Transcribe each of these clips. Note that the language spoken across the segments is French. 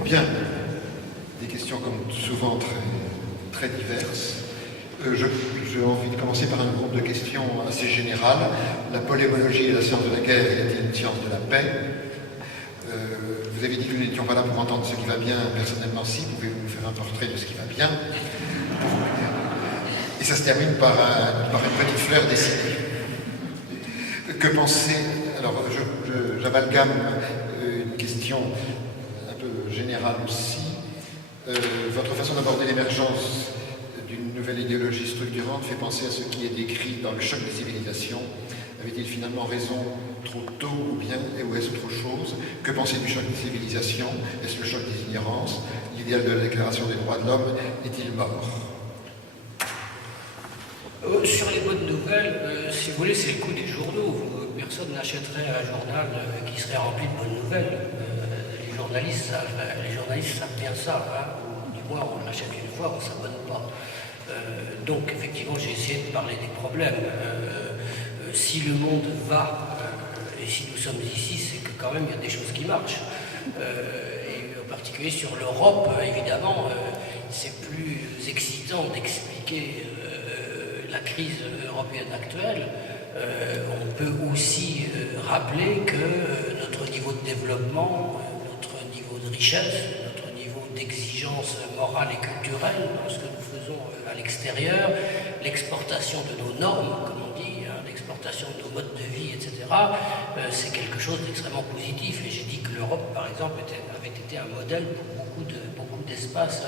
Bien, des questions comme souvent très diverses. J'ai envie de commencer par un groupe de questions assez générales. La polémologie et la science de la guerre est-elle une science de la paix? Vous avez dit que nous n'étions pas là pour entendre ce qui va bien. Personnellement, si, pouvez-vous faire un portrait de ce qui va bien? Et ça se termine par une petite fleur dessinée. Que penser? Alors, j'amalgame une question un peu générale aussi. Votre façon d'aborder l'émergence d'une nouvelle idéologie structurante fait penser à ce qui est décrit dans le choc des civilisations. Avait-il finalement raison trop tôt ou bien, ou est-ce autre chose? Que penser du choc des civilisations? Est-ce le choc des ignorances? L'idéal de la déclaration des droits de l'homme est-il mort? Sur les bonnes nouvelles, si vous voulez, c'est le coup des journaux. Personne n'achèterait un journal qui serait rempli de bonnes nouvelles. Les journalistes savent bien ça. Hein. Du moins, on l'achète une fois, on ne s'abonne pas. Donc, effectivement, j'ai essayé de parler des problèmes. Si le monde va, et si nous sommes ici, c'est que quand même, il y a des choses qui marchent. Et en particulier sur l'Europe, évidemment, c'est plus excitant d'expliquer la crise européenne actuelle. On peut aussi rappeler que notre niveau de développement, notre niveau de richesse, notre niveau d'exigence morale et culturelle dans ce que nous faisons à l'extérieur, l'exportation de nos normes, comme on dit, hein, l'exportation de nos modes de vie, etc., c'est quelque chose d'extrêmement positif. Et j'ai dit que l'Europe, par exemple, avait été un modèle pour beaucoup d'espace.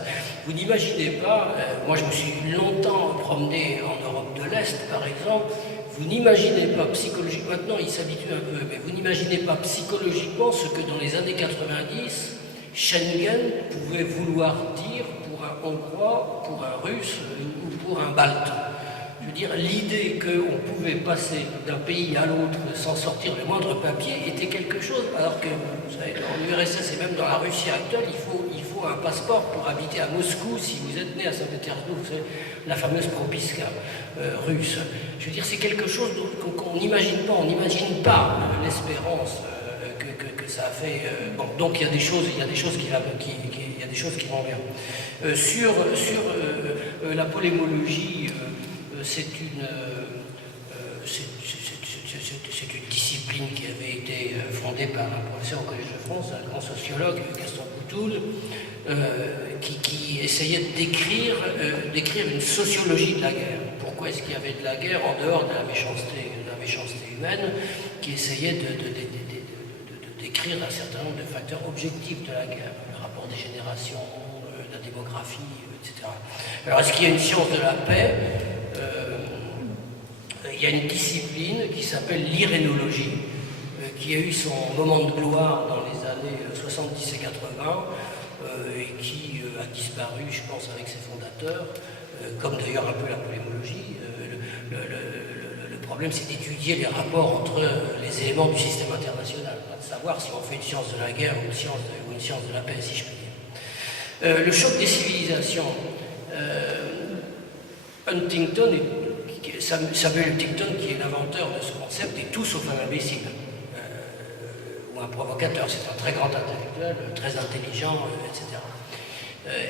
Vous n'imaginez pas, moi je me suis longtemps promené en Europe de l'Est, par exemple, vous n'imaginez pas psychologiquement, maintenant il s'habitue un peu, mais vous n'imaginez pas psychologiquement ce que dans les années 90, Schengen pouvait vouloir dire pour un Hongrois, pour un Russe ou pour un Balte. Je veux dire, l'idée qu'on pouvait passer d'un pays à l'autre sans sortir le moindre papier était quelque chose, alors que, vous savez, en URSS et même dans la Russie actuelle, il faut un passeport pour habiter à Moscou si vous êtes né à Saint-Pétersbourg, c'est la fameuse propiska russe. Je veux dire, c'est quelque chose qu'on n'imagine pas, on n'imagine pas l'espérance que ça a fait. Bon, donc il y a des choses qui vont bien. Sur la polémologie, c'est une discipline qui avait été fondée par un professeur au Collège de France, un grand sociologue, Gaston Coutoul, qui essayait de décrire une sociologie de la guerre. Pourquoi est-ce qu'il y avait de la guerre en dehors de la méchanceté humaine, qui essayait de décrire un certain nombre de facteurs objectifs de la guerre, le rapport des générations, la démographie, etc. Alors, est-ce qu'il y a une science de la paix? Il y a une discipline qui s'appelle l'irénologie, qui a eu son moment de gloire dans les années 70 et 80, et qui a disparu, je pense, avec ses fondateurs, comme d'ailleurs un peu la polémologie. Le problème, c'est d'étudier les rapports entre les éléments du système international, de savoir si on fait une science de la guerre ou une science de la paix, si je puis dire. Le choc des civilisations. Samuel Huntington, qui est l'inventeur de ce concept, est tout sauf un imbécile ou un provocateur. C'est un très grand intellectuel, très intelligent, etc.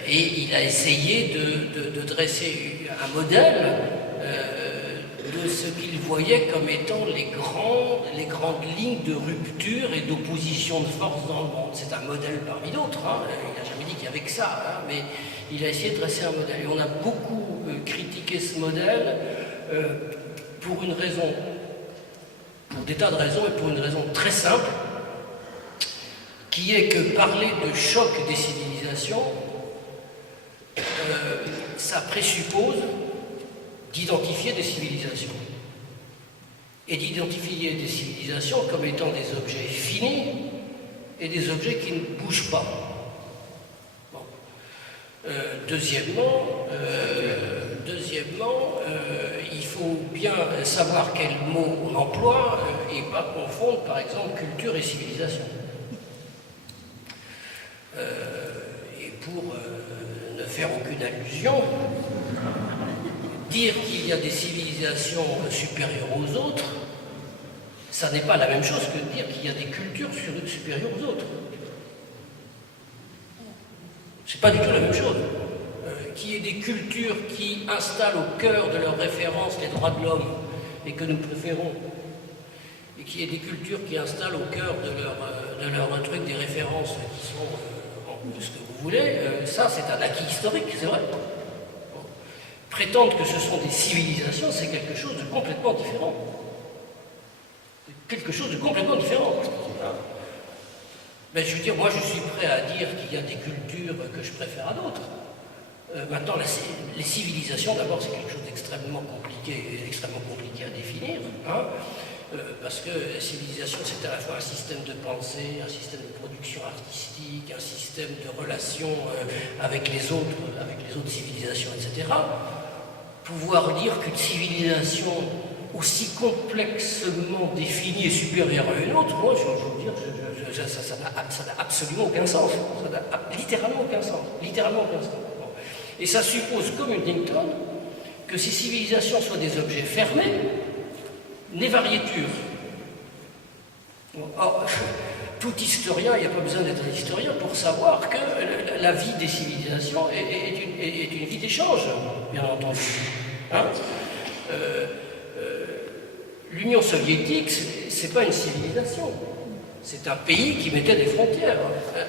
Et il a essayé de dresser un modèle de ce qu'il voyait comme étant les grandes lignes de rupture et d'opposition de force dans le monde. C'est un modèle parmi d'autres, hein. Il n'a jamais dit qu'il n'y avait que ça, hein, mais il a essayé de dresser un modèle. Et on a beaucoup critiqué ce modèle pour des tas de raisons, et pour une raison très simple, qui est que parler de choc des civilisations, ça présuppose d'identifier des civilisations. Et d'identifier des civilisations comme étant des objets finis et des objets qui ne bougent pas. Bon. Deuxièmement, il faut bien savoir quel mot on emploie et pas confondre, par exemple, culture et civilisation. Et pour ne faire aucune allusion, dire qu'il y a des civilisations supérieures aux autres, ça n'est pas la même chose que de dire qu'il y a des cultures supérieures aux autres. C'est pas du tout la même chose. Qu'il y ait des cultures qui installent au cœur de leurs références les droits de l'homme et que nous préférons, et qu'il y ait des cultures qui installent au cœur de leur truc des références qui sont ce que vous voulez, ça c'est un acquis historique, c'est vrai. Bon. Prétendre que ce sont des civilisations, c'est quelque chose de complètement différent. Quelque chose de complètement différent. Mais je veux dire, moi je suis prêt à dire qu'il y a des cultures que je préfère à d'autres. Maintenant, les civilisations, d'abord, c'est quelque chose d'extrêmement compliqué à définir, hein, parce que la civilisation, c'est à la fois un système de pensée, un système de production artistique, un système de relations avec les autres civilisations, etc. Pouvoir dire qu'une civilisation aussi complexement définie est supérieure à une autre, moi, je veux dire, ça n'a absolument aucun sens. Ça n'a littéralement aucun sens. Littéralement aucun sens. Et ça suppose, comme Huntington, que ces civilisations soient des objets fermés, nés variétures. Or, tout historien, il n'y a pas besoin d'être un historien pour savoir que la vie des civilisations est une vie d'échange, bien entendu. Hein, l'Union soviétique, c'est pas une civilisation. C'est un pays qui mettait des frontières.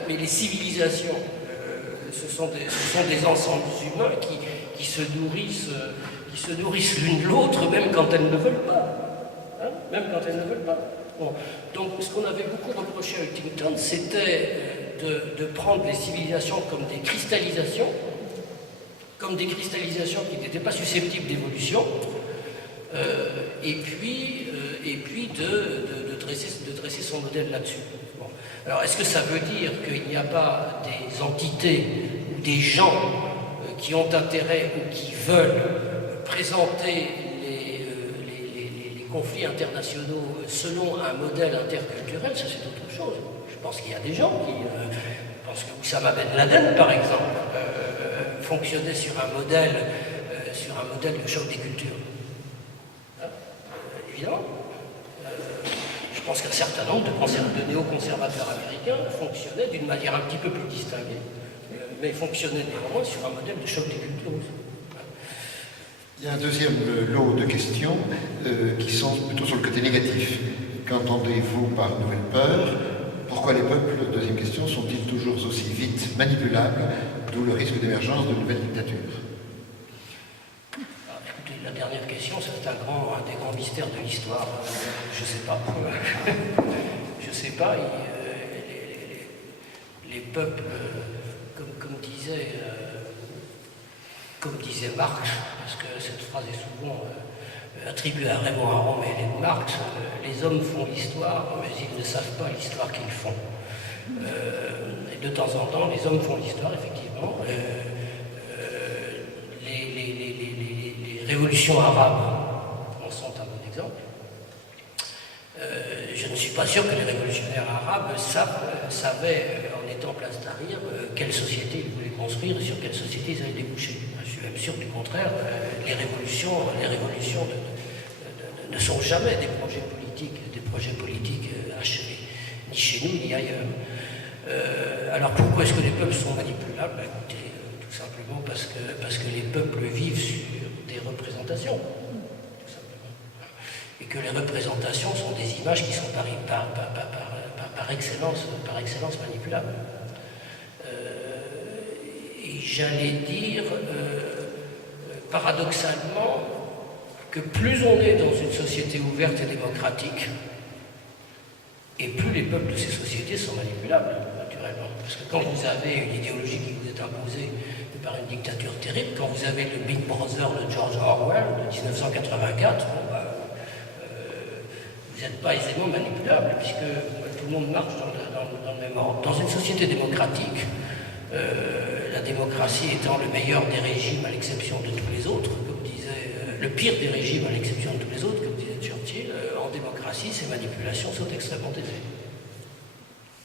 Mais les civilisations, ce sont des ensembles humains qui se nourrissent l'une de l'autre, même quand elles ne veulent pas. Hein, même quand elles ne veulent pas. Bon. Donc, ce qu'on avait beaucoup reproché à Huntington, c'était de prendre les civilisations comme des cristallisations qui n'étaient pas susceptibles d'évolution, et puis de dresser son modèle là-dessus. Bon. Alors, est-ce que ça veut dire qu'il n'y a pas des entités ou des gens qui ont intérêt ou qui veulent présenter les conflits internationaux selon un modèle interculturel? Ça, c'est autre chose. Je pense qu'il y a des gens qui... je pense que Oussama Ben Laden, par exemple, fonctionnait sur un modèle de choc des cultures. Évidemment. Je pense qu'un certain nombre de néoconservateurs américains fonctionnaient d'une manière un petit peu plus distinguée, mais fonctionnaient néanmoins sur un modèle de choc des cultures aussi. Il y a un deuxième lot de questions qui sont plutôt sur le côté négatif. Qu'entendez-vous par nouvelle peur? Pourquoi les peuples, deuxième question, sont-ils toujours aussi vite manipulables, d'où le risque d'émergence de nouvelles dictatures? Écoutez, la dernière question, c'est un des grands mystères de l'histoire. Je ne sais pas. Je ne sais pas. Les peuples, comme disait Marx, parce que cette phrase est souvent attribuée à Raymond Aron, mais elle est de Marx, les hommes font l'histoire, mais ils ne savent pas l'histoire qu'ils font. Et de temps en temps, les hommes font l'histoire, effectivement. Les révolutions arabes en sont un bon exemple. Je ne suis pas sûr que les révolutionnaires arabes savaient, en étant place Tahrir, quelle société ils voulaient construire et sur quelle société ils allaient déboucher. Je suis même sûr du contraire. Les révolutions ne sont jamais des projets politiques achevés, ni chez nous ni ailleurs. Alors pourquoi est-ce que les peuples sont manipulables? Écoutez, tout simplement parce que les peuples vivent sur des représentations. Et que les représentations sont des images qui sont par excellence manipulables. Et j'allais dire, paradoxalement, que plus on est dans une société ouverte et démocratique, et plus les peuples de ces sociétés sont manipulables, naturellement. Parce que quand vous avez une idéologie qui vous est imposée par une dictature terrible, quand vous avez le Big Brother de George Orwell de 1984, vous n'êtes pas aisément manipulable, puisque tout le monde marche dans le même ordre. Dans une société démocratique, la démocratie étant le meilleur des régimes à l'exception de tous les autres, comme disait, le pire des régimes à l'exception de tous les autres, comme disait Churchill, en démocratie, ces manipulations sont extrêmement aisées.